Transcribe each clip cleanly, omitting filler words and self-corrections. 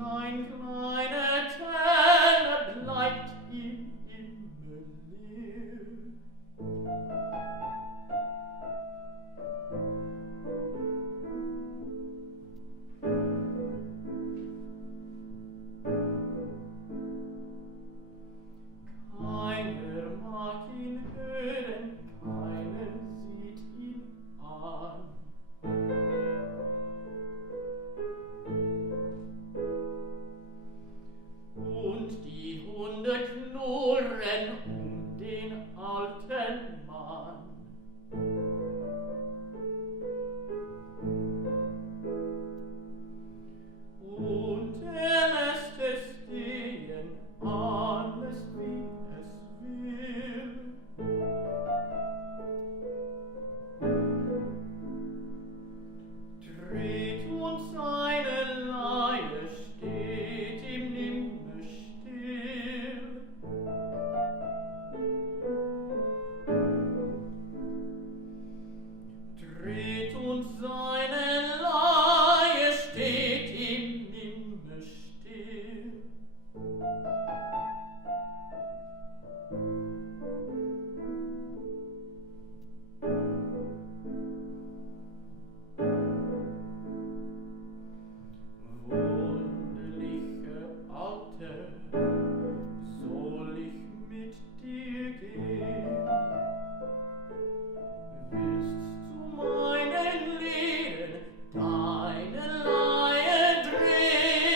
sein kleiner Teller bleibt ihm immer leer. Keiner mag ihn hören, keiner sieht ihn an. Und die Hunde knurren den alten Mann. Und lässt es stehen, alles wie es will. Dreht und seine Leihe steht ihm nimmer still. Dreht und seine Leihe steht ihm nimmer still. Wunderlicher Alter, soll ich mit dir gehen? Willst du meinen Lehren deine Leihe drehen?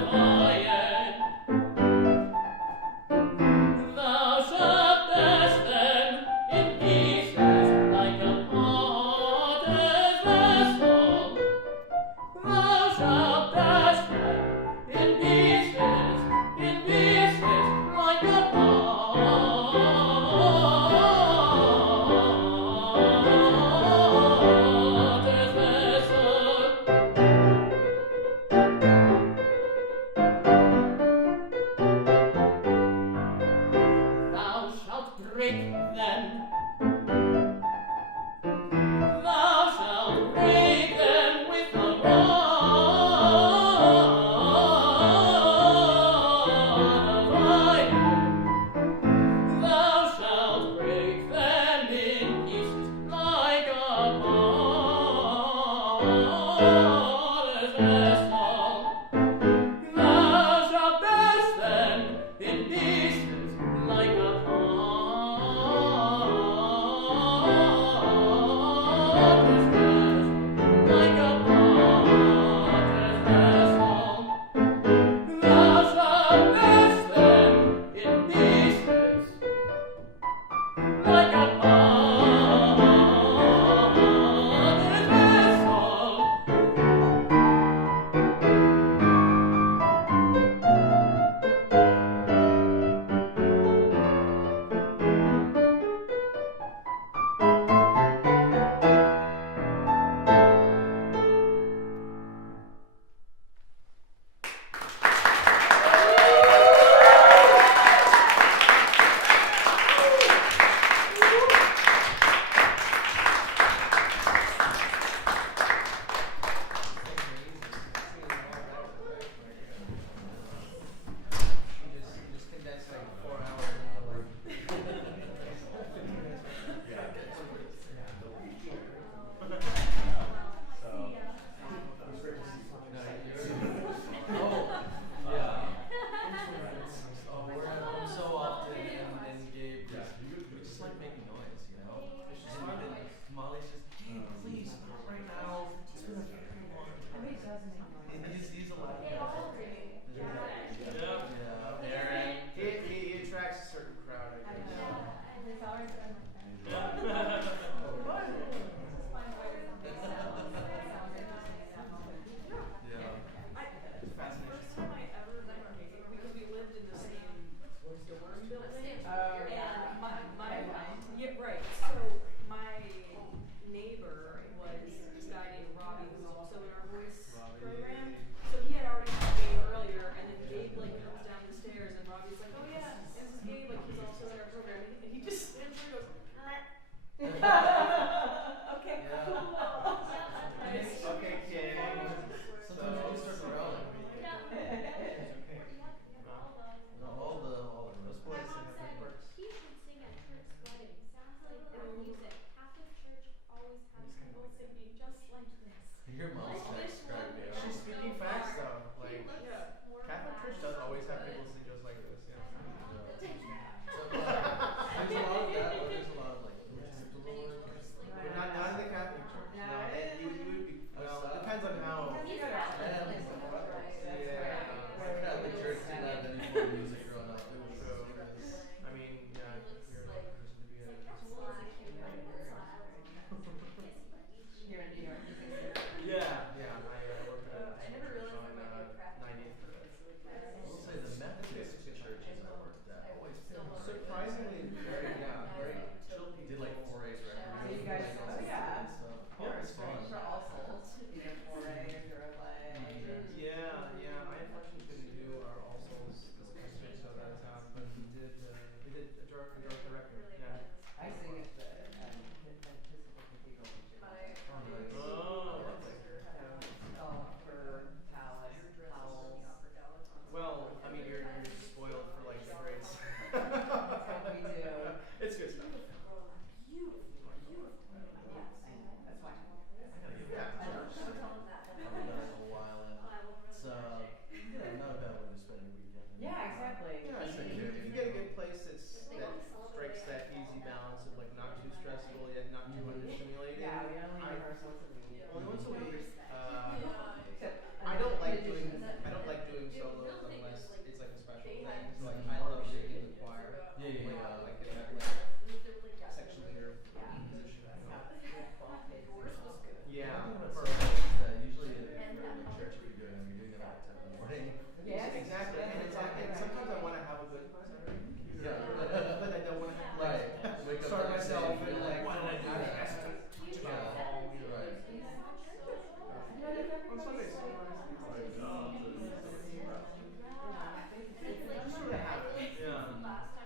Thank You sort of have it.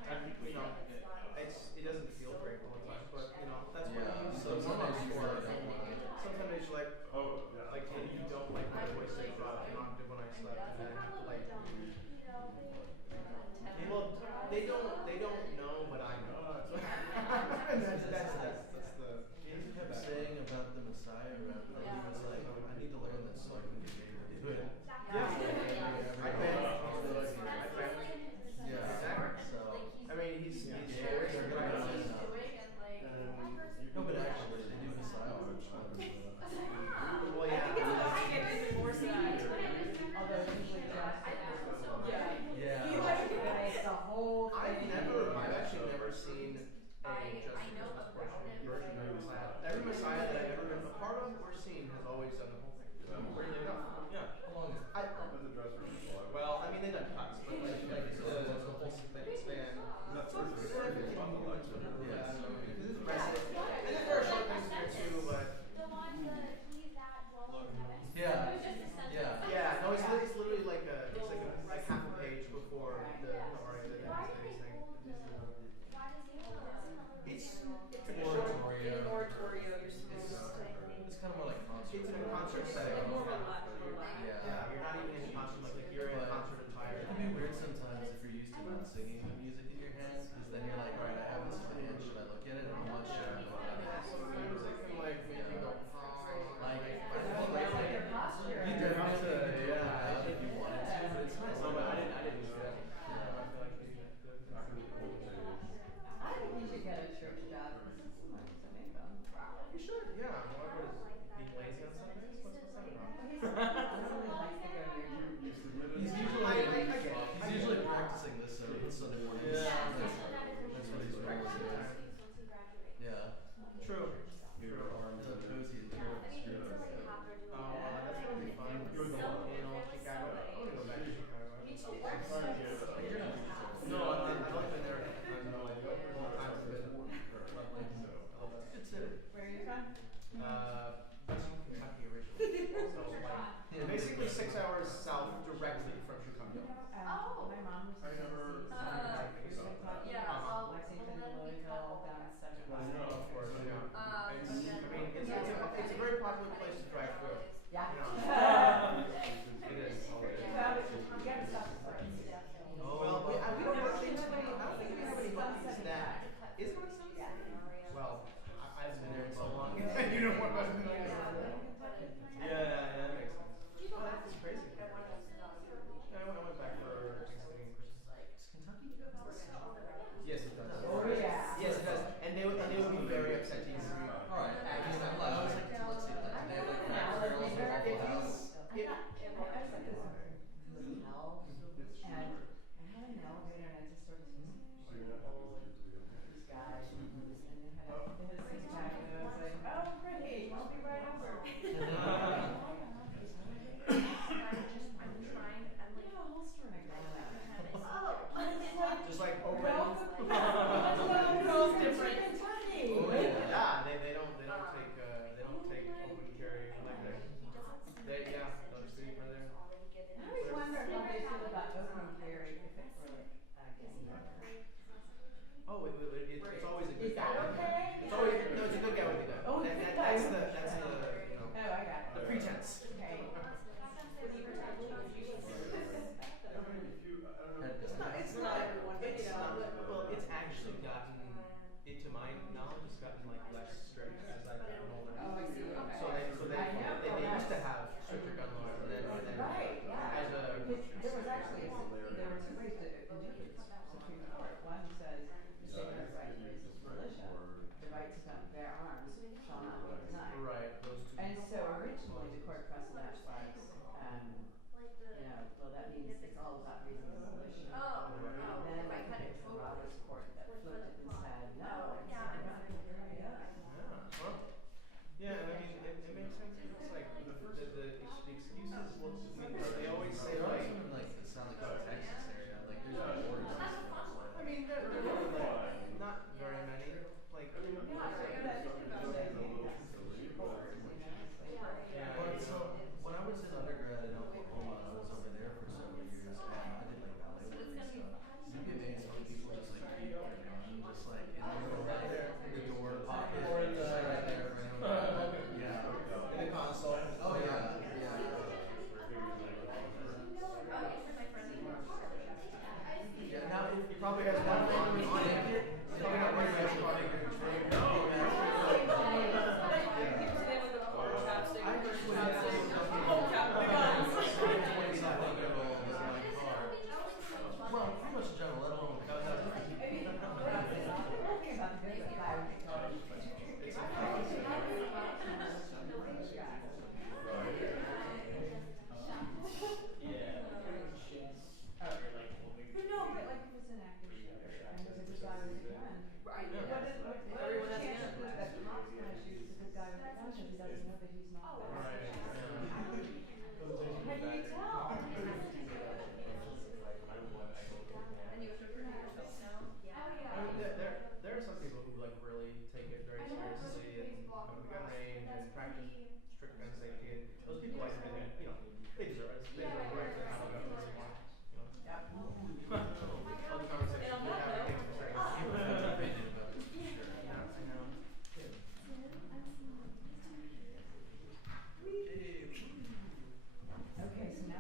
And it doesn't feel great all the time, but that's what you use the warm ups for. Sometimes you're like maybe you don't like my voice so you thought an octave when I slept, and then like, well, they don't know, but I know. And that's the He kept saying about the Messiah rap, and he was like, I need to learn this so I can get paid to do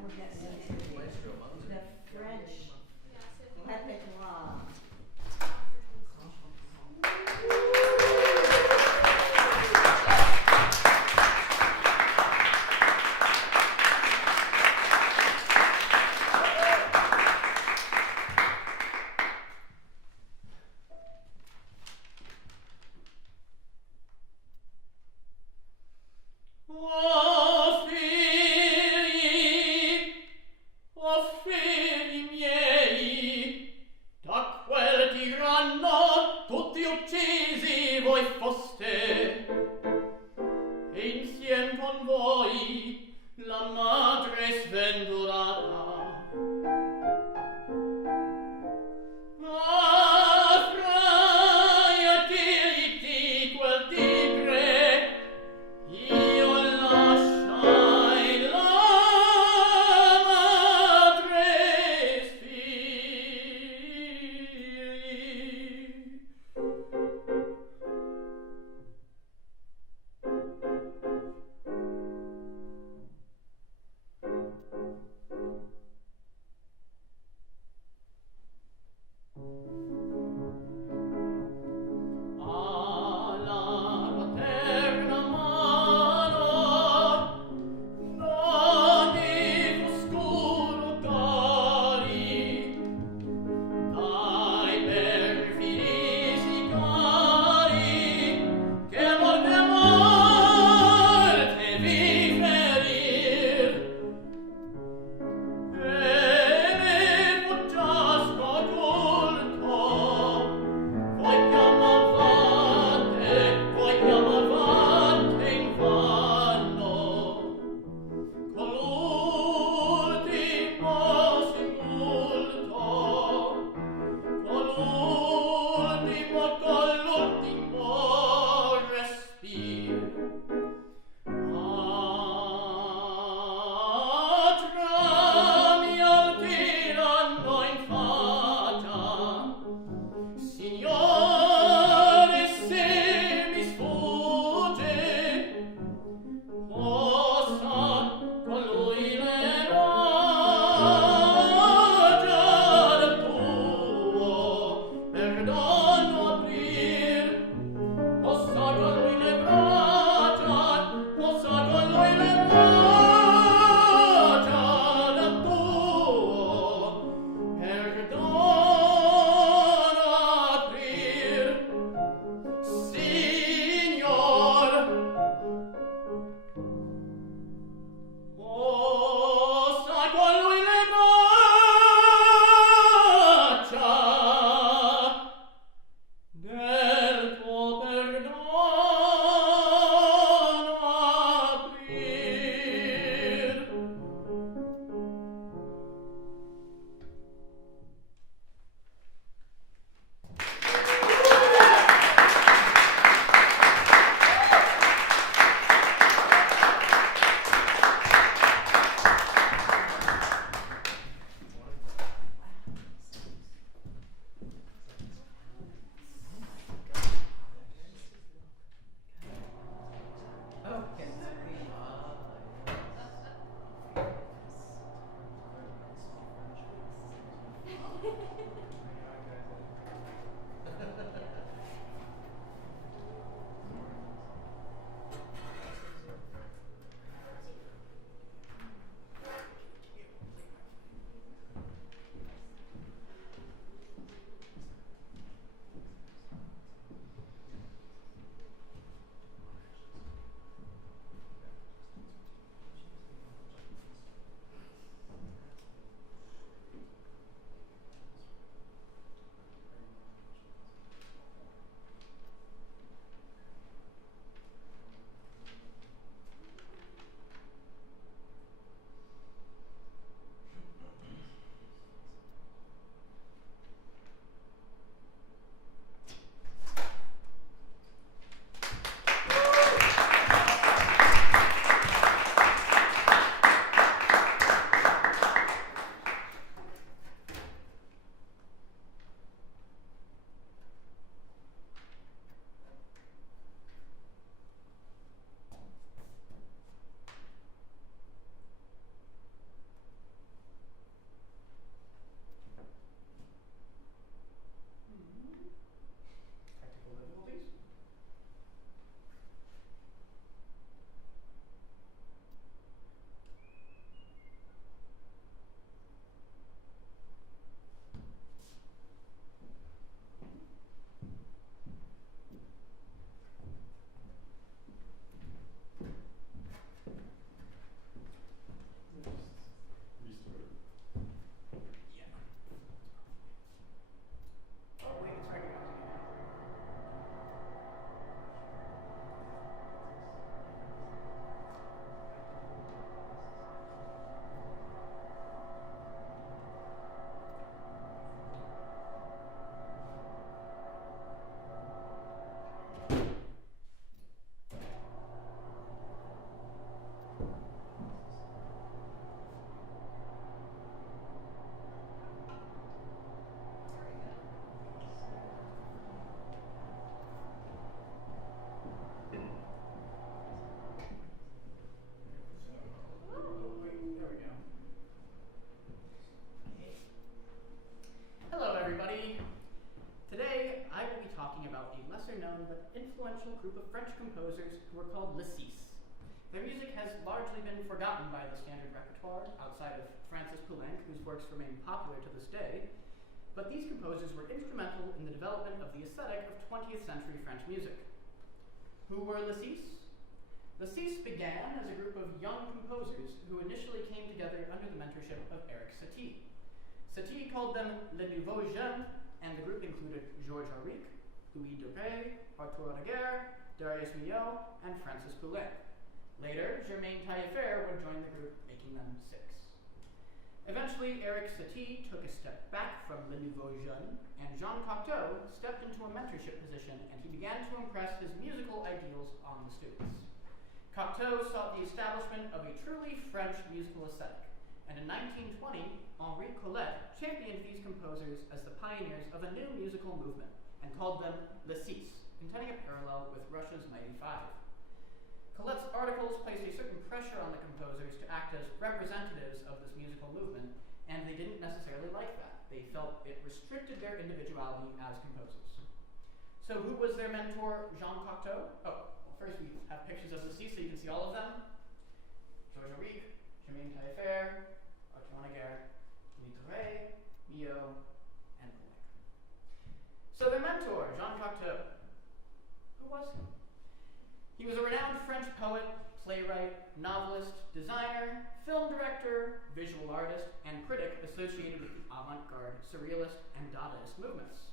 we're getting into the French repertoire. group of French composers who were called Les Six. Their music has largely been forgotten by the standard repertoire, outside of Francis Poulenc, whose works remain popular to this day, but these composers were instrumental in the development of the aesthetic of 20th century French music. Who were Les Six? Les Six began as a group of young composers who initially came together under the mentorship of Eric Satie. Satie called them Les Nouveaux Jeunes, and the group included Georges Auric, Louis Duray, Arthur Honegger, Darius Milhaud, and Francis Poulenc. Later, Germain Taillefer would join the group, making them 6. Eventually, Eric Satie took a step back from Les Nouveaux Jeunes, and Jean Cocteau stepped into a mentorship position, and he began to impress his musical ideals on the students. Cocteau sought the establishment of a truly French musical aesthetic, and in 1920, Henri Collet championed these composers as the pioneers of a new musical movement, and called them Les Six, intending a parallel with Russia's Mighty Five. Collet's articles placed a certain pressure on the composers to act as representatives of this musical movement, and they didn't necessarily like that. They felt it restricted their individuality as composers. So who was their mentor, Jean Cocteau? Oh, well, first we have pictures of Les Six so you can see all of them. Georges Auric, Germain Taillefer, Arthur Honegger, Louis Duray, Milhaud, and Poulenc. So their mentor, Jean Cocteau, who was he? He was a renowned French poet, playwright, novelist, designer, film director, visual artist, and critic associated with the avant-garde, surrealist, and Dadaist movements.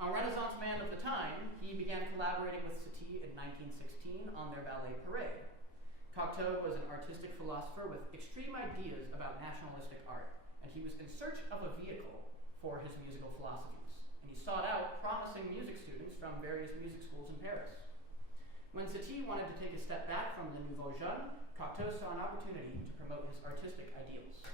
A Renaissance man of the time, he began collaborating with Satie in 1916 on their ballet Parade. Cocteau was an artistic philosopher with extreme ideas about nationalistic art, and he was in search of a vehicle for his musical philosophies, and he sought out promising music students from various music schools in Paris. When Satie wanted to take a step back from Les Nouveaux Jeunes, Cocteau saw an opportunity to promote his artistic ideals.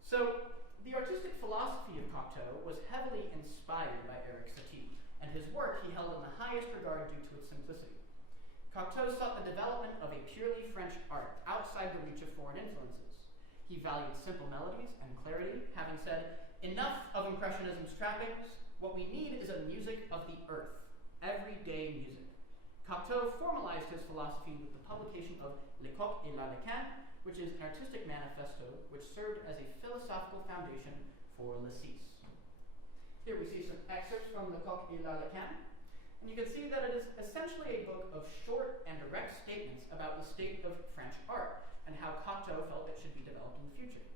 So, the artistic philosophy of Cocteau was heavily inspired by Eric Satie, and his work he held in the highest regard due to its simplicity. Cocteau sought the development of a purely French art outside the reach of foreign influences. He valued simple melodies and clarity, having said, "Enough of Impressionism's trappings. What we need is a music of the earth, everyday music." Cocteau formalized his philosophy with the publication of Le Coq et l'Arlequin, which is an artistic manifesto which served as a philosophical foundation for Les Six. Here we see some excerpts from Le Coq et l'Arlequin, and you can see that it is essentially a book of short and direct statements about the state of French art and how Cocteau felt it should be developed in the future.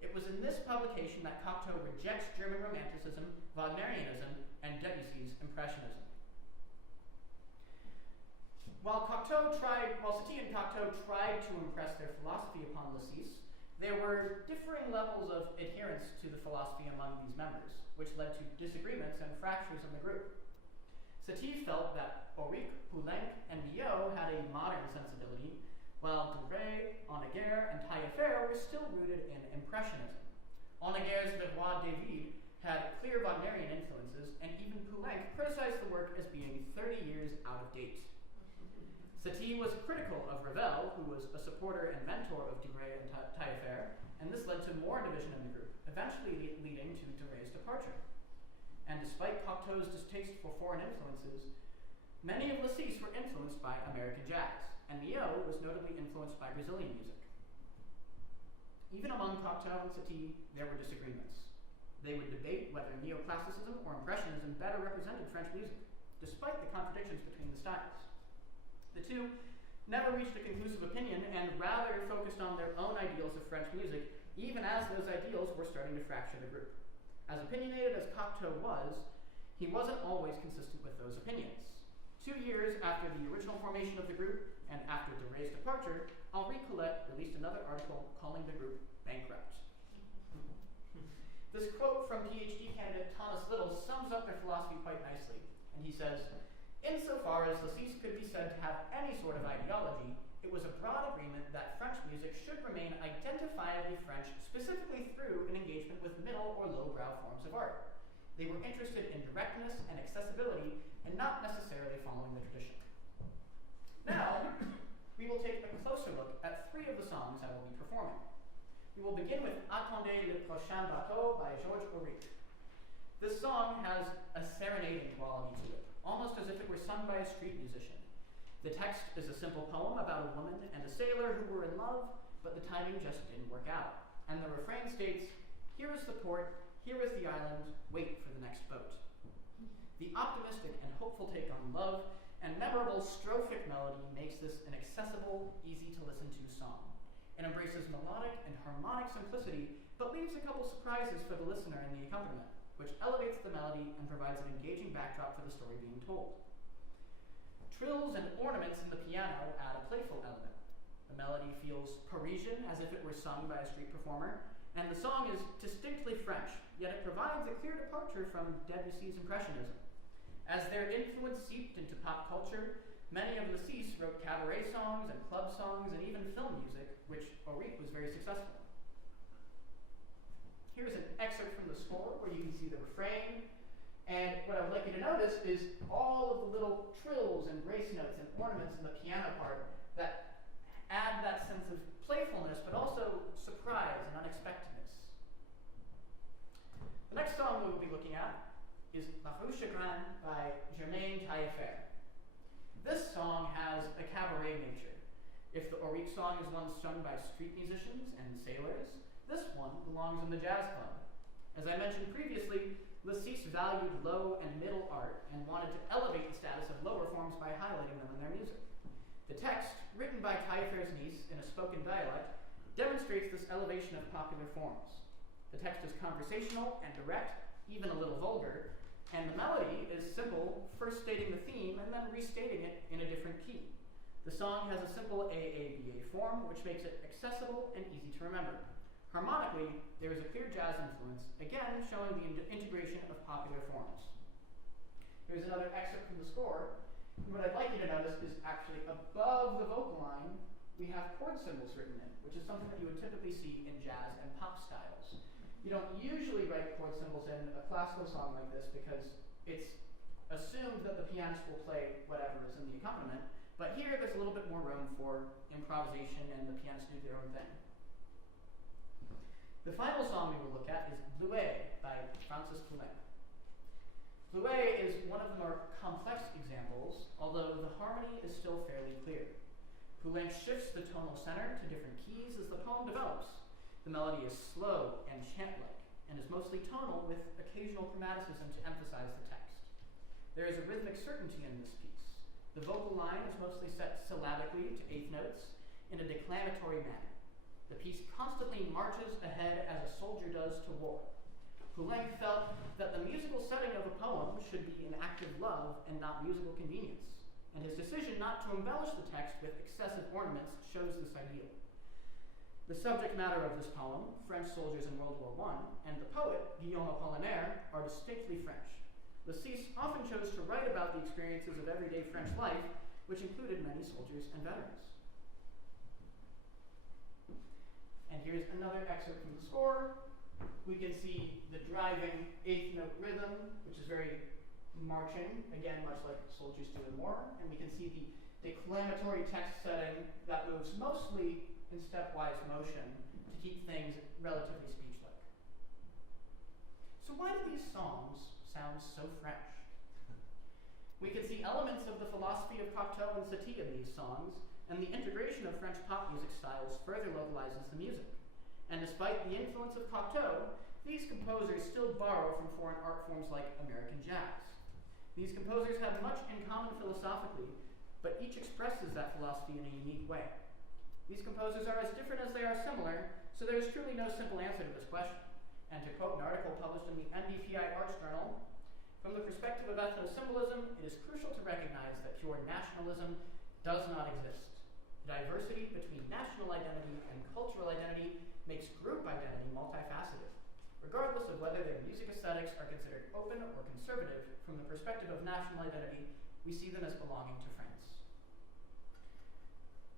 It was in this publication that Cocteau rejects German Romanticism, Wagnerianism, and Debussy's Impressionism. While Satie and Cocteau tried to impress their philosophy upon Les Six, there were differing levels of adherence to the philosophy among these members, which led to disagreements and fractures in the group. Satie felt that Auric, Poulenc, and Milhaud had a modern sensibility, while Duray, Honegger, and Taillefer were still rooted in Impressionism. Honegger's Le Roi David had clear Wagnerian influences, and even Poulenc criticized the work as being 30 years out of date. Satie was critical of Ravel, who was a supporter and mentor of Duray and Taillefer, and this led to more division in the group, eventually leading to Duray's departure. And despite Cocteau's distaste for foreign influences, many of Les Six were influenced by American jazz, and Milhaud was notably influenced by Brazilian music. Even among Cocteau and Satie, there were disagreements. They would debate whether neoclassicism or Impressionism better represented French music, despite the contradictions between the styles. The two never reached a conclusive opinion and rather focused on their own ideals of French music, even as those ideals were starting to fracture the group. As opinionated as Cocteau was, he wasn't always consistent with those opinions. 2 years after the original formation of the group, and after Duray's departure, Henri Collet released another article calling the group bankrupt. This quote from PhD candidate Thomas Little sums up their philosophy quite nicely, and he says, "Insofar as Les Six could be said to have any sort of ideology, it was a broad agreement that French music should remain identifiably French, specifically through an engagement with middle or lowbrow forms of art. They were interested in directness and accessibility, and not necessarily following the tradition." Now, we will take a closer look at 3 of the songs I will be performing. We will begin with Attendez le prochain bateau by Georges Auric. This song has a serenading quality to it. almost as if it were sung by a street musician. The text is a simple poem about a woman and a sailor who were in love, but the timing just didn't work out. And the refrain states, "Here is the port, here is the island, wait for the next boat." The optimistic and hopeful take on love and memorable strophic melody makes this an accessible, easy-to-listen-to song. It embraces melodic and harmonic simplicity, but leaves a couple surprises for the listener in the accompaniment, which elevates the melody and provides an engaging backdrop for the story being told. Trills and ornaments in the piano add a playful element. The melody feels Parisian, as if it were sung by a street performer, and the song is distinctly French, yet it provides a clear departure from Debussy's Impressionism. As their influence seeped into pop culture, many of Lessees wrote cabaret songs and club songs and even film music, which Auric was very successful in. Here's an excerpt from the score where you can see the refrain, and what I would like you to notice is all of the little trills and grace notes and ornaments in the piano part that add that sense of playfulness, but also surprise and unexpectedness. The next song we will be looking at is La Rue Chagrin by Germaine Taillefer. This song has a cabaret nature. If the Auric song is one sung by street musicians and sailors, this one belongs in the jazz club. As I mentioned previously, Lessees valued low and middle art and wanted to elevate the status of lower forms by highlighting them in their music. The text, written by Taillefer's niece in a spoken dialect, demonstrates this elevation of popular forms. The text is conversational and direct, even a little vulgar, and the melody is simple, first stating the theme and then restating it in a different key. The song has a simple AABA form, which makes it accessible and easy to remember. Harmonically, there is a clear jazz influence, again showing the integration of popular forms. Here's another excerpt from the score. And what I'd like you to notice is actually above the vocal line, we have chord symbols written in, which is something that you would typically see in jazz and pop styles. You don't usually write chord symbols in a classical song like this because it's assumed that the pianist will play whatever is in the accompaniment, but here there's a little bit more room for improvisation and the pianists do their own thing. The final song we will look at is Bleuet by Francis Poulenc. Bleuet is one of the more complex examples, although the harmony is still fairly clear. Poulenc shifts the tonal center to different keys as the poem develops. The melody is slow and chant-like, and is mostly tonal with occasional chromaticism to emphasize the text. There is a rhythmic certainty in this piece. The vocal line is mostly set syllabically to eighth notes in a declamatory manner. The piece constantly marches ahead as a soldier does to war. Poulenc felt that the musical setting of a poem should be an act of love and not musical convenience, and his decision not to embellish the text with excessive ornaments shows this ideal. The subject matter of this poem, French soldiers in World War I, and the poet, Guillaume Apollinaire, are distinctly French. Lessees often chose to write about the experiences of everyday French life, which included many soldiers and veterans. And here's another excerpt from the score. We can see the driving eighth note rhythm, which is very marching, again, much like soldiers do in war. And we can see the declamatory text setting that moves mostly in stepwise motion to keep things relatively speech-like. So why do these songs sound so French? We can see elements of the philosophy of Cocteau and Satie in these songs, and the integration of French pop music styles further localizes the music. And despite the influence of Cocteau, these composers still borrow from foreign art forms like American jazz. These composers have much in common philosophically, but each expresses that philosophy in a unique way. These composers are as different as they are similar, so there is truly no simple answer to this question. And to quote an article published in the MBPI Arts Journal, from the perspective of ethno-symbolism, it is crucial to recognize that pure nationalism does not exist. Diversity between national identity and cultural identity makes group identity multifaceted. Regardless of whether their music aesthetics are considered open or conservative, from the perspective of national identity, we see them as belonging to France.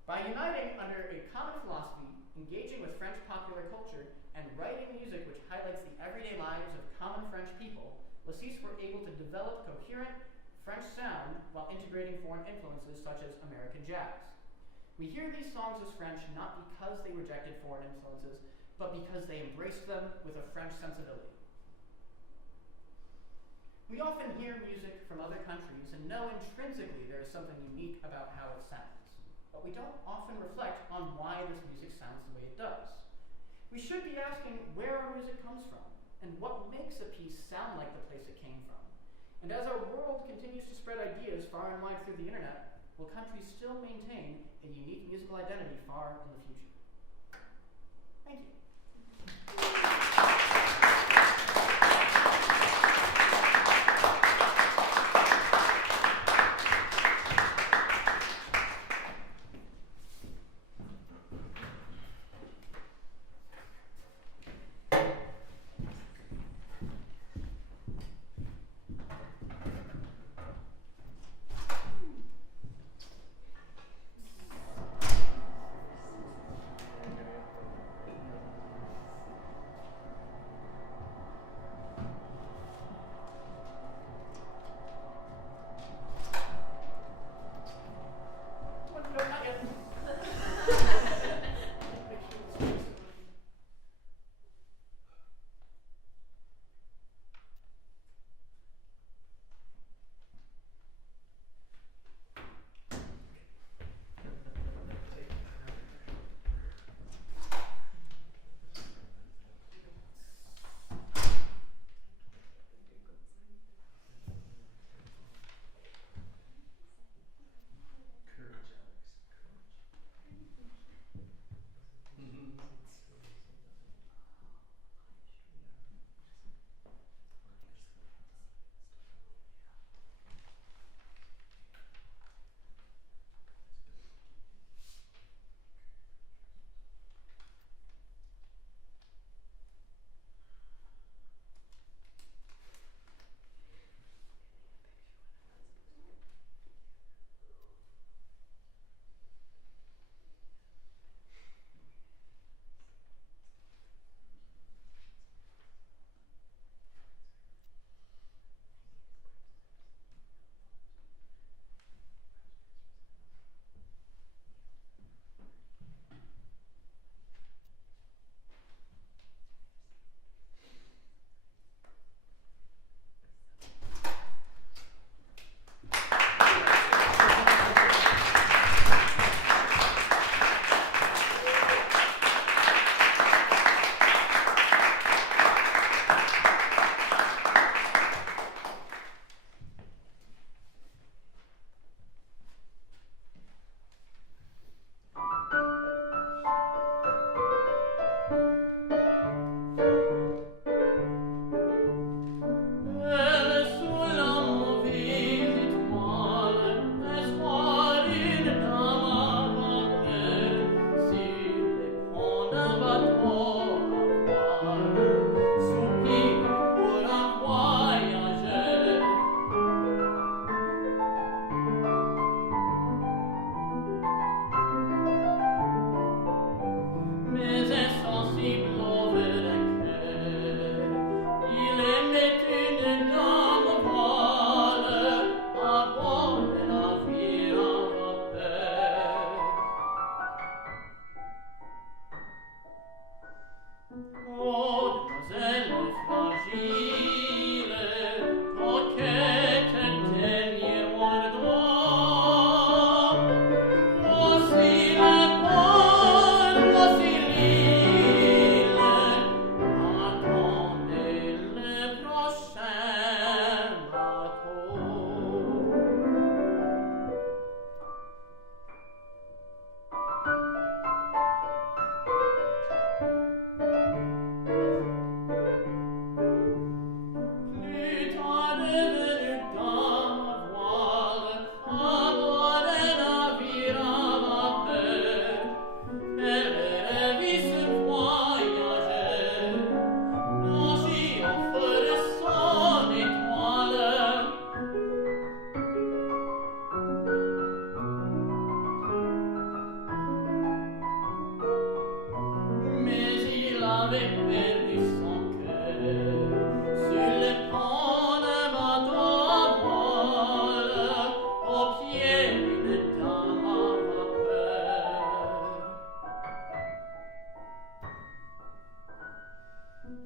By uniting under a common philosophy, engaging with French popular culture, and writing music which highlights the everyday lives of common French people, Lessees were able to develop coherent French sound while integrating foreign influences such as American jazz. We hear these songs as French not because they rejected foreign influences, but because they embraced them with a French sensibility. We often hear music from other countries and know intrinsically there is something unique about how it sounds, but we don't often reflect on why this music sounds the way it does. We should be asking where our music comes from and what makes a piece sound like the place it came from. And as our world continues to spread ideas far and wide through the internet, will countries still maintain a unique musical identity far in the future? Thank you.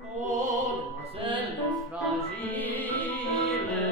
Oh, demoiselle fragile,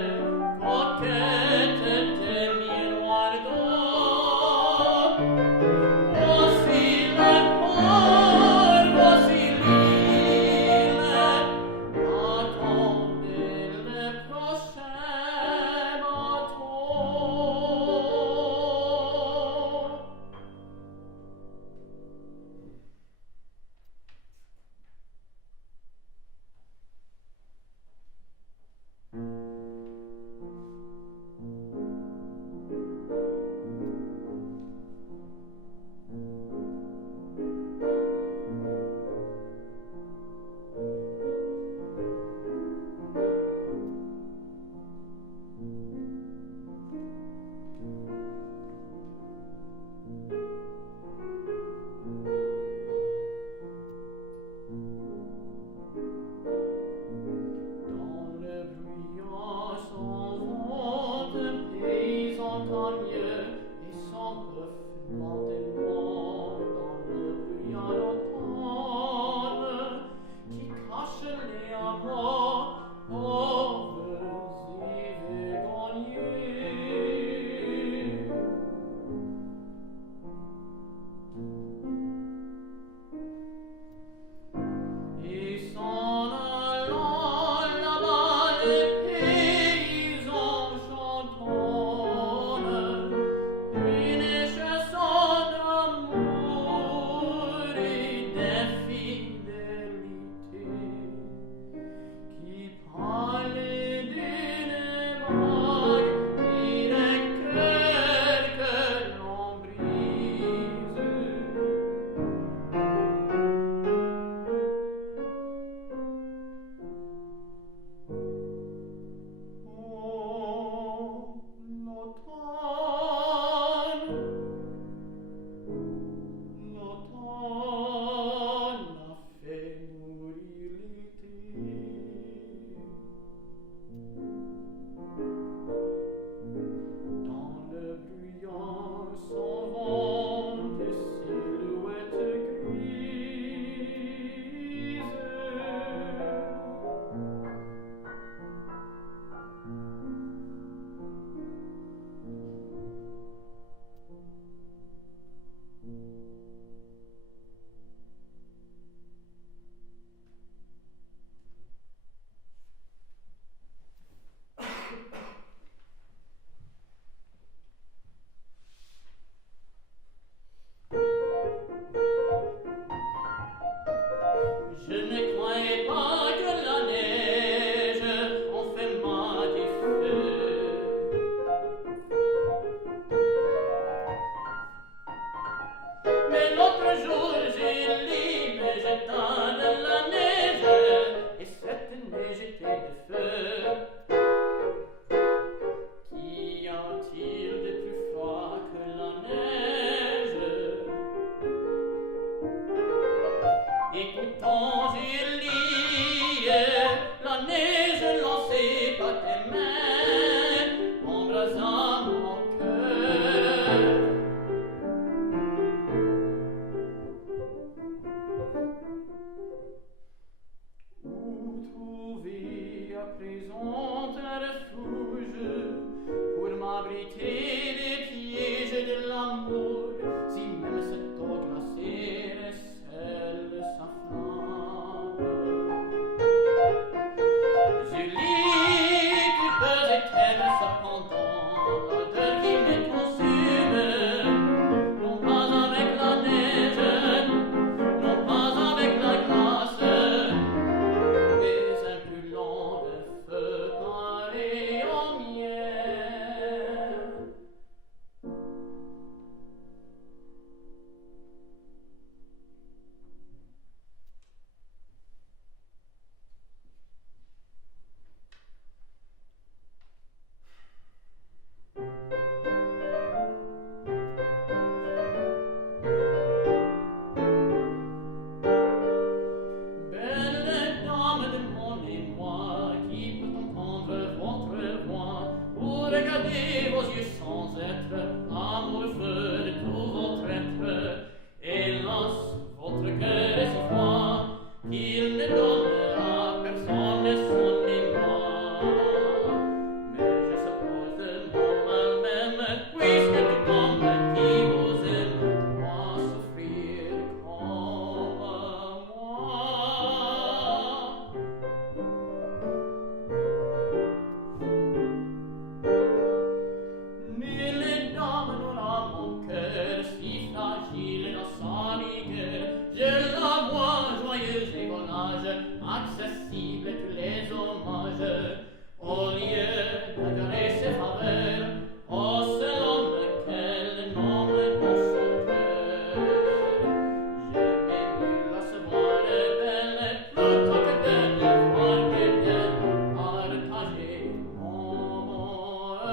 jeta de la neige, et cette neige était de feu. Qu'y a-t-il de plus froid que la neige? Écoutons Julie, la neige lancée par tes mains embrasa mon cœur. Où trouver à présent un refuge pour m'abriter des pièges de l'amour, si même cette eau glacée recèle sa flamme? Julie, tu peux éteindre cependant l'odeur qui me consume, non pas avec la neige, non pas avec la glace, mais un plus long de feu pareil au mien. Belle dame de mon émoi, qui peut entendre votre voix, ou regarder vos yeux sans être amoureux de tout votre être? Hélas, votre cœur est si froid qu'il ne donne à personne son émoi. Mais je suppose mon mal même, puisque tout homme qui vous aime doit souffrir comme moi. Mille dames n'aura mon cœur si fragile dans sa rigueur. Je la vois joyeuse et volage, accessible tous les hommages. Au lieu d'adorer ses faveurs, oh seul homme qu'elle nomme dans son cœur. J'aimais mieux la savoir belle, plutôt que de la voir belle, partager mon bonheur.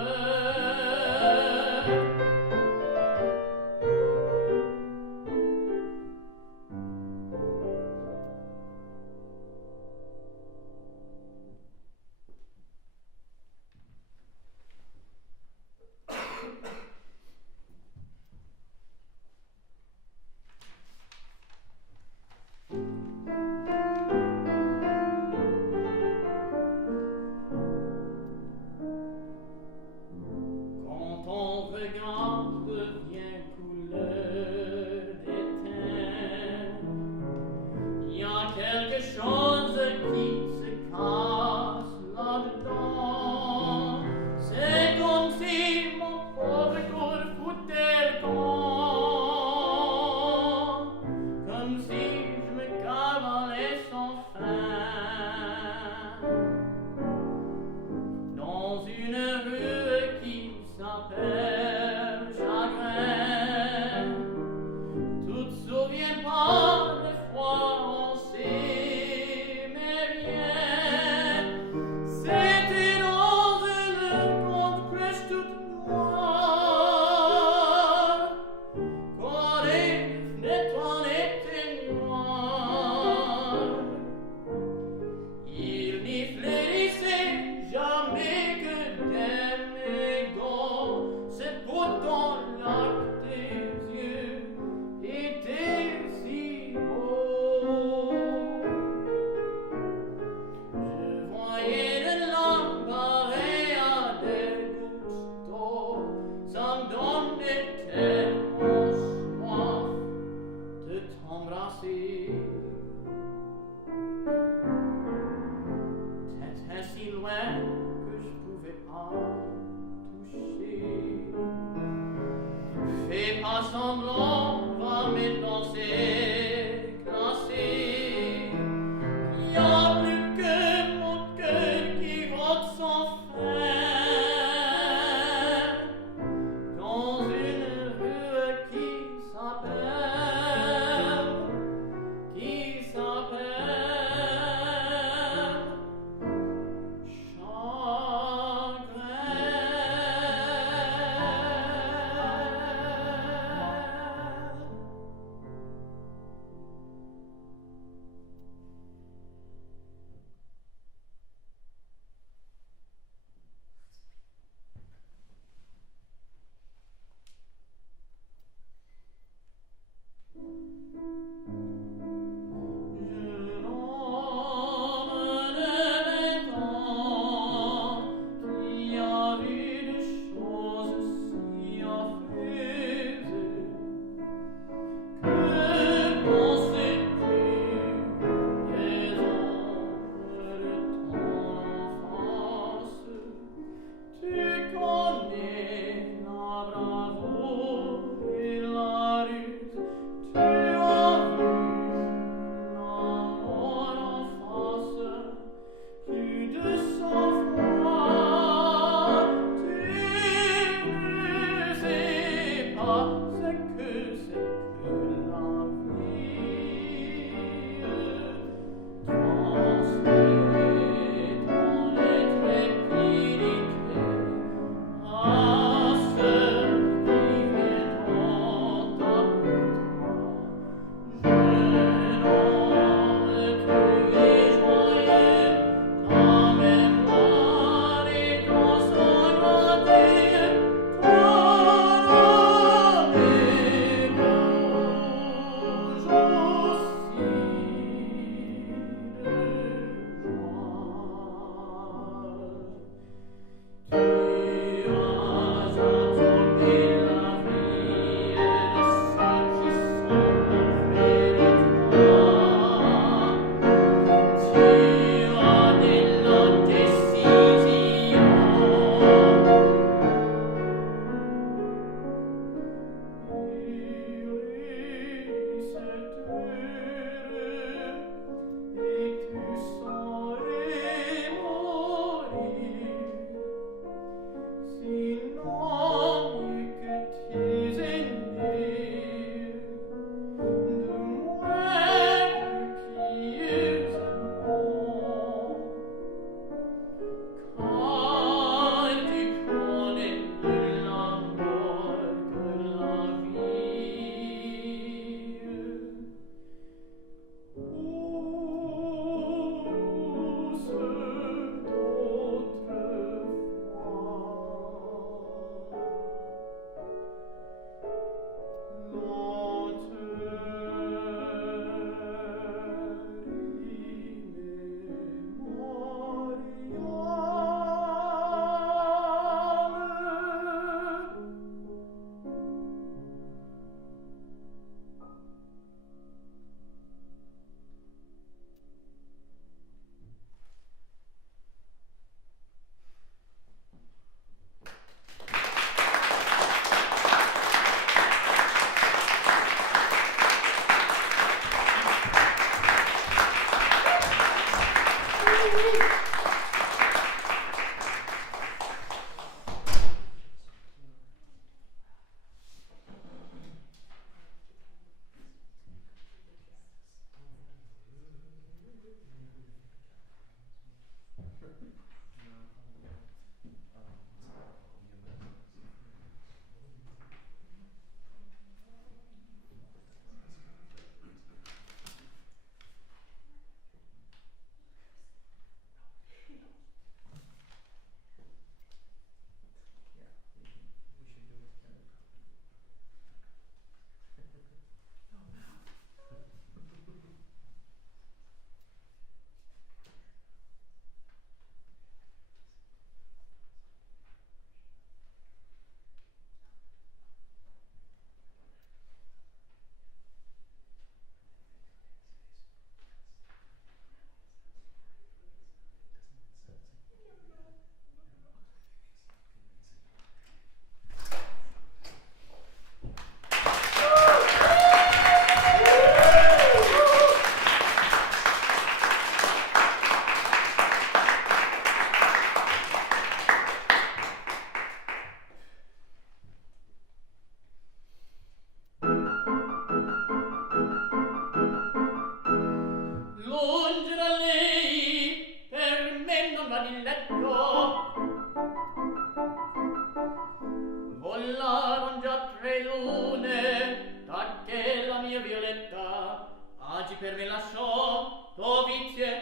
dovizie,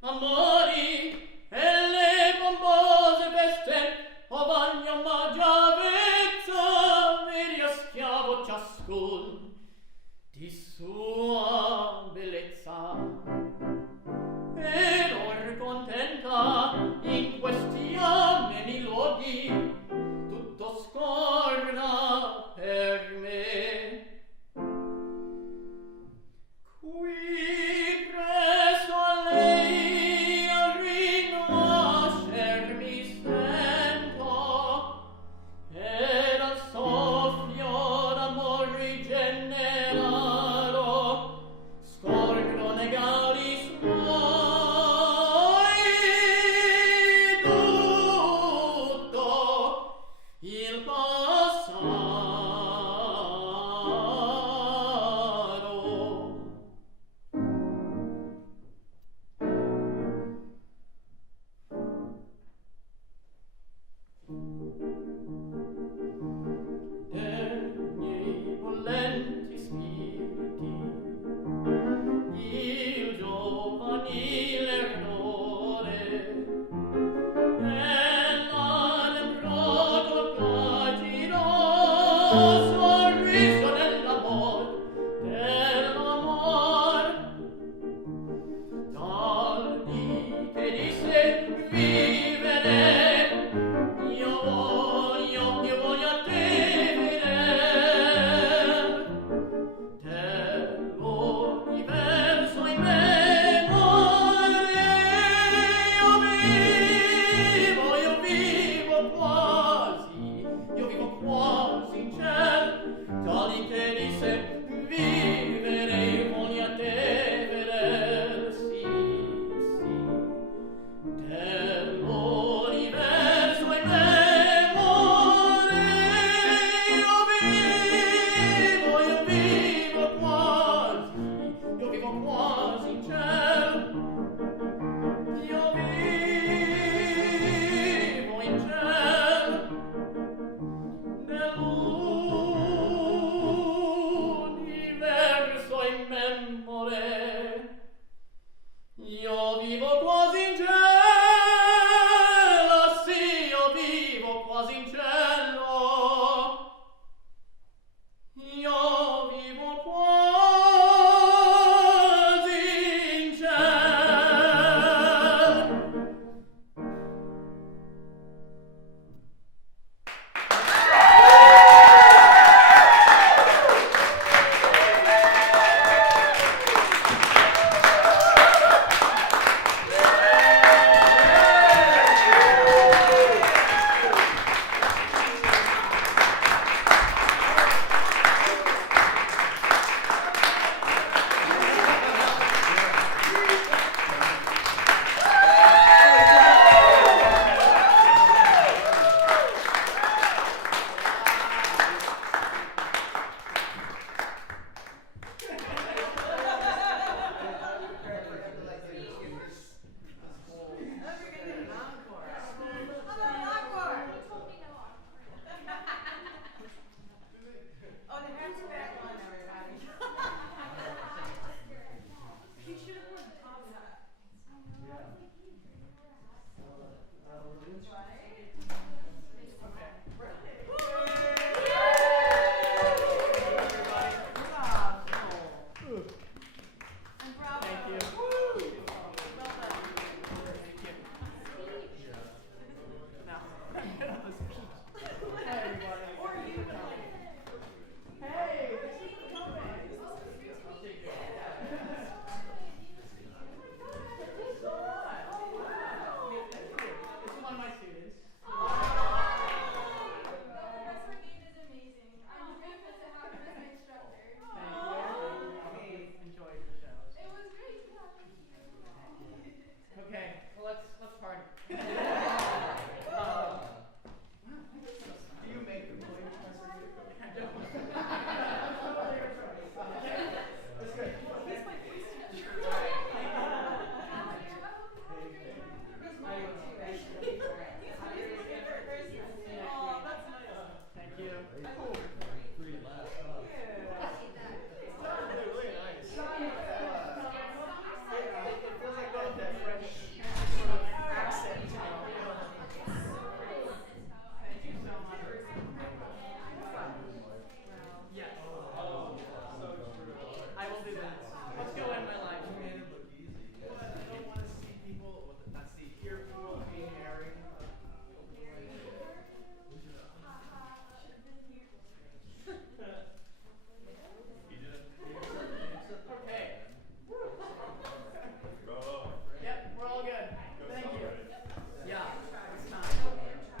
amori, e le pompose feste, o vagna omaggia vezza, veri a schiavo ciascun di sua bellezza. Ed or contenta in questi ameni luoghi, tutto scorna per me. Qui presso a lei a rinascer mi sento, ed al soffio d'amor rigenerato scorro negali suoi tutto il passato. Degni bollenti spiriti, il giovanile ardore, e l'ademprato placido sorriso dell'amor, dal dì che disse vivere, io voglio a te vedere, dell'universo in memoria, io vivo quasi in ciel, tali che disse vivere, voglio a te vedere, sì, dell'universo in memoria, io vivo quasi in ciel, io vivo in ciel, nell'universo in memoria, io vivo